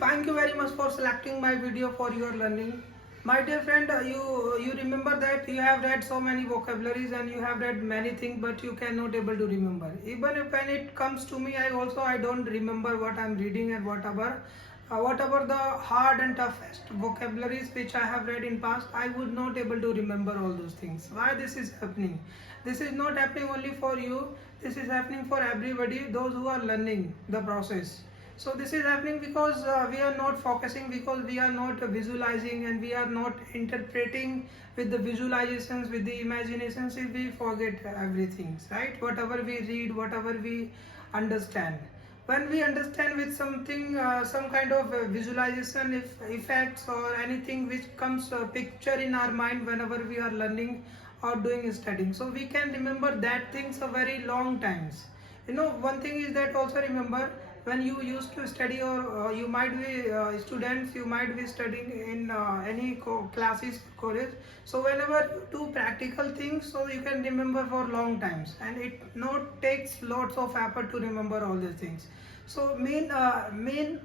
Thank you very much for selecting my video for your learning. My dear friend, you remember that you have read so many vocabularies and you have read many things, but you cannot able to remember. Even if when it comes to me, I don't remember what I'm reading and whatever the hard and toughest vocabularies which I have read in past, I would not able to remember all those things. Why this is happening? This is not happening only for you. This is happening for everybody. Those who are learning the process. So this is happening because we are not focusing, because we are not visualizing, and we are not interpreting with the visualizations, with the imaginations. If we forget everything, right? Whatever we read, whatever we understand, when we understand with something, some kind of visualization, if effects or anything which comes picture in our mind whenever we are learning or doing studying, so we can remember that things a very long times. One thing is that also remember, when you used to study, or you might be students, you might be studying in any classes, college. So whenever you do practical things, so you can remember for long times, and it not takes lots of effort to remember all these things. So main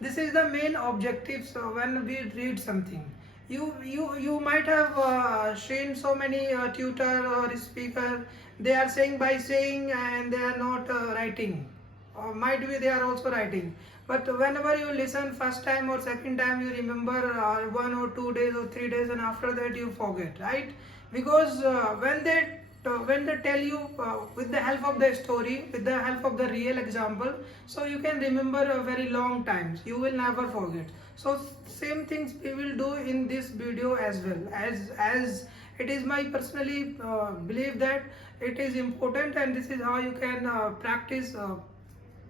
this is the main objective. So when we read something, you might have seen so many tutor or speaker, they are saying by saying, and they are not writing, or might be they are also writing. But whenever you listen first time or second time, you remember 1 or 2 days or 3 days, and after that you forget, right? Because when they tell you with the help of the story, with the help of the real example, so you can remember a very long times, you will never forget. So same things we will do in this video as well. As it is my personally belief that it is important, and this is how you can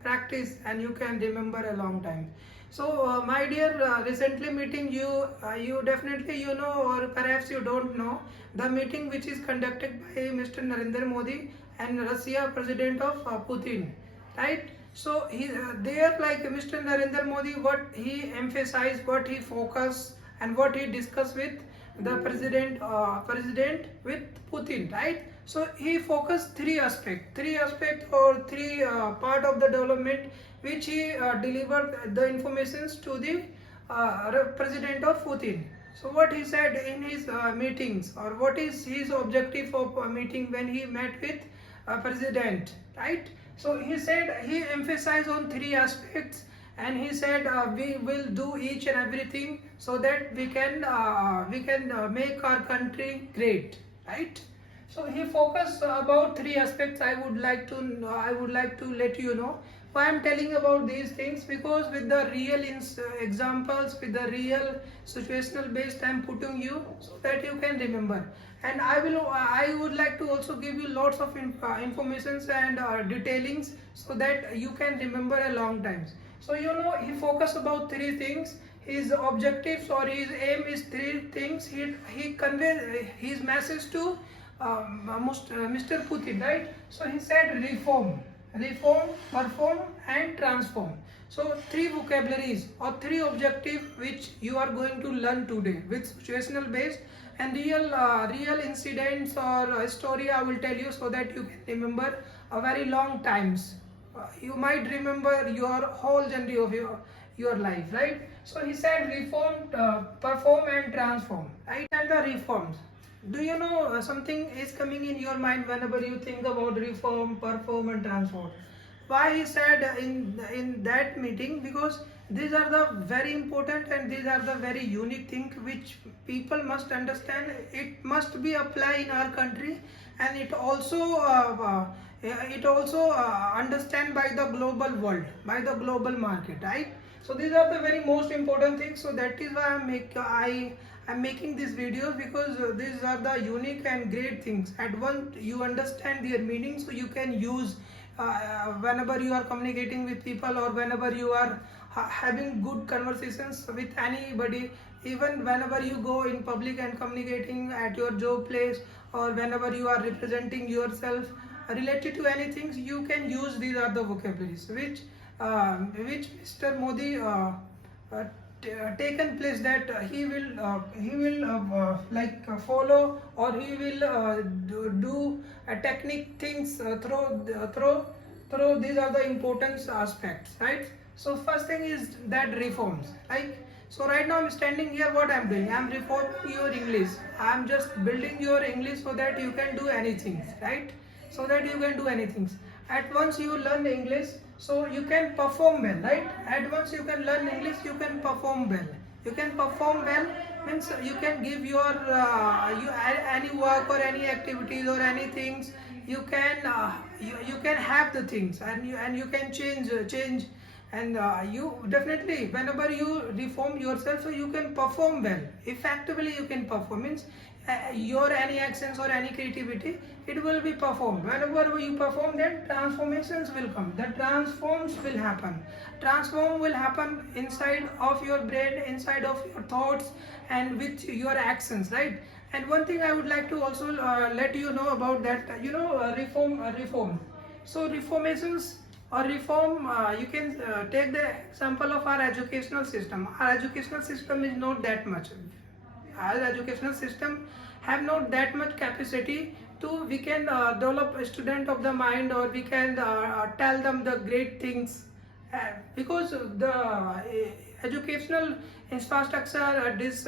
practice and you can remember a long time. So my dear, recently meeting, you definitely or perhaps you don't know the meeting which is conducted by Mr. Narendra Modi and Russia President of Putin, right? So there, like Mr. Narendra Modi, what he emphasized, what he focused, and what he discussed with the president with Putin, right? So he focused three aspect or three part of the development, which he delivered the informations to the president of Putin. So what he said in his meetings, or what is his objective of a meeting when he met with president, right? So he said, he emphasized on three aspects, and he said we will do each and everything so that we can make our country great, right? So he focused about three aspects. I would like to let you know why I'm telling about these things, because with the real examples, with the real situational based, I'm putting you so that you can remember. And I would like to also give you lots of informations and detailings, so that you can remember a long time. So he focused about three things. His objectives or his aim is three things. He conveys his message to Mr. Putin, right? So he said reform, perform, and transform. So three vocabularies or three objectives which you are going to learn today, with situational based and real incidents or a story I will tell you, so that you can remember a very long times. You might remember your whole journey of your life, right? So he said reform, perform, and transform, right? And the reforms, do you know something is coming in your mind whenever you think about reform, perform, and transform? Why he said in that meeting? Because these are the very important, and these are the very unique thing which people must understand. It must be applied in our country, and it also understand by the global world, by the global market, right? So these are the very most important things. So that is why I'm making these videos, because these are the unique and great things. At once you understand their meaning, so you can use whenever you are communicating with people, or whenever you are having good conversations with anybody, even whenever you go in public and communicating at your job place, or whenever you are representing yourself related to anything, you can use these are the vocabularies which Mr. Modi taken place, that he will follow, or he will do technique things through these are the important aspects, right? So first thing is that reforms. Like, so right now I'm standing here, what I'm doing? I'm reforming your English. I'm just building your English so that you can do anything, right? So that you can do anything. At once you learn English, so you can perform well, right? At once you can learn English, you can perform well. You can perform well means you can give your any work or any activities or any things. You can have the things, and you can change, and you definitely, whenever you reform yourself, so you can perform well effectively. You can perform means your any actions or any creativity, it will be performed. Whenever you perform, then transformations will come, the transforms will happen. Transform will happen inside of your brain, inside of your thoughts, and with your actions, right? And one thing I would like to also let you know about that, reform. So reformations or reform, you can take the example of our educational system. Our educational system is not that much. Our educational system have not that much capacity to, we can develop a student of the mind, or we can tell them the great things, because the educational infrastructure, this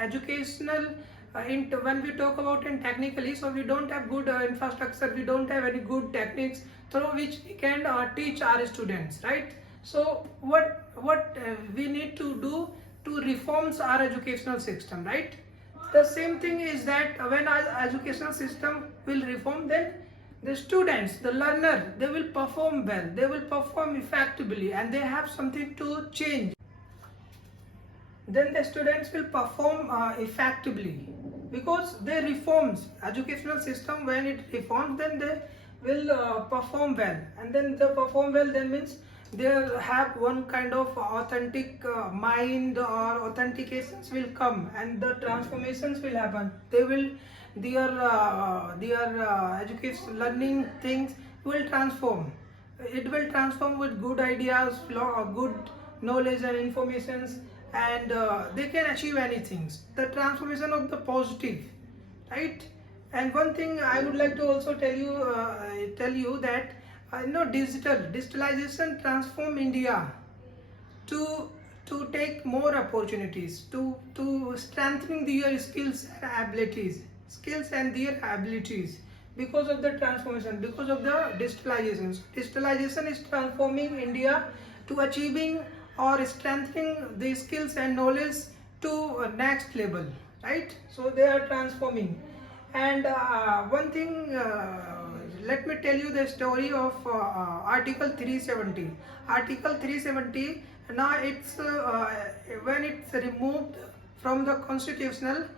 educational when we talk about in technically, so we don't have good infrastructure, we don't have any good techniques through which we can teach our students, right? So what we need to do to reforms our educational system, right? The same thing is that when our educational system will reform, then the students, the learner, they will perform well, they will perform effectively, and they have something to change. Then the students will perform effectively, because they reforms educational system. When it reforms, then they will perform well, and then they perform well, then means they have one kind of authentic mind, or authentications will come, and the transformations will happen. They will, their education learning things will transform. It will transform with good ideas, good knowledge and informations, and they can achieve anything. The transformation of the positive, right? And one thing I would like to also tell you that digitalization transform India to take more opportunities, to strengthening their skills and their abilities, because of the transformation, because of the digitalization. Digitalization is transforming India to achieving or strengthening the skills and knowledge to next level, right? So they are transforming. And one thing, let me tell you the story of article 370. Article 370, now it's when it's removed from the constitutional,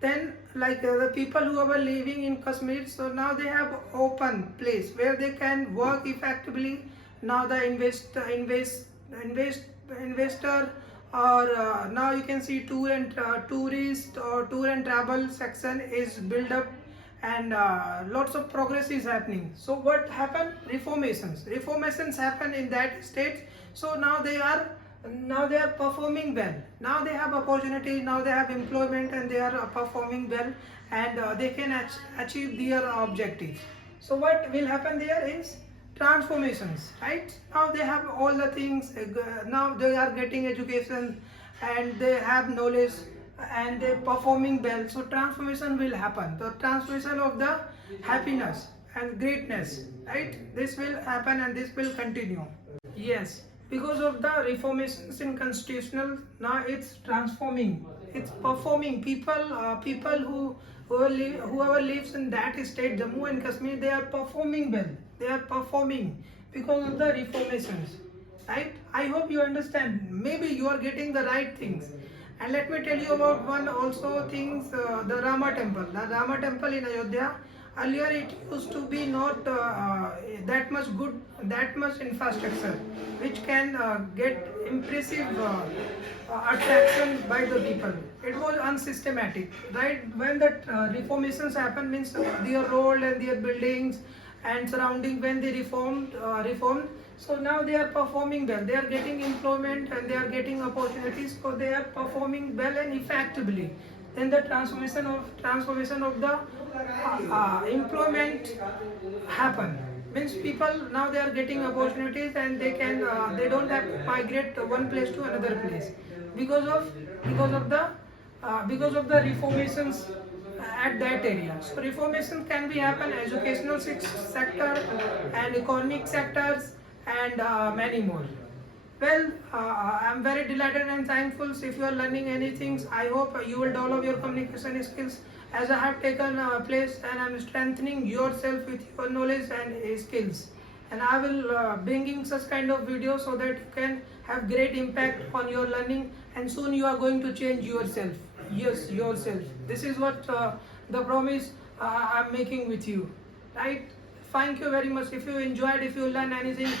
then like the people who are living in Kashmir, so now they have open place where they can work effectively. Now the investor, or now you can see tourist or tour and travel section is built up, and lots of progress is happening. So what happened? Reformations happen in that state. So now they are performing well. Now they have opportunity, now they have employment, and they are performing well, and they can achieve their objective. So what will happen there is transformations, right? Now they have all the things, now they are getting education, and they have knowledge, and they performing well. So transformation will happen, the transformation of the happiness and greatness, right? This will happen, and this will continue. Yes, because of the reformations in constitutional, now it's transforming, it's performing. People whoever lives in that state, Jammu and Kashmir, they are performing well. They are performing because of the reformations, right? I hope you understand. Maybe you are getting the right things. And let me tell you about one also things, the Rama temple. The Rama temple in Ayodhya, earlier it used to be not that much good, that much infrastructure, which can get impressive attraction by the people. It was unsystematic, right? When that reformations happened, means their road and their buildings and surrounding, when they reformed, so now they are performing well, they are getting employment, and they are getting opportunities, so they are performing well and effectively. Then the transformation of the employment happen. Means people now they are getting opportunities and they don't have to migrate one place to another place because of because of the because of the reformations at that area. So reformation can be happen educational sector and economic sectors and many more. Well, I'm very delighted and thankful. If you are learning anything, I hope you will develop your communication skills as I have taken place, and I'm strengthening yourself with your knowledge and skills. And I will bringing such kind of videos so that you can have great impact on your learning, and soon you are going to change yourself. Yes, yourself. This is what the promise I'm making with you, right? Thank you very much. If you enjoyed, if you learn anything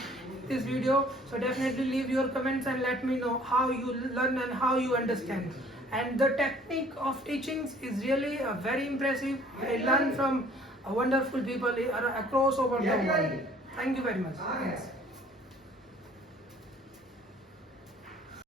this video, so definitely leave your comments and let me know how you learn and how you understand. And the technique of teachings is really very impressive. I learn from wonderful people across over the world. Thank you very much. Thanks.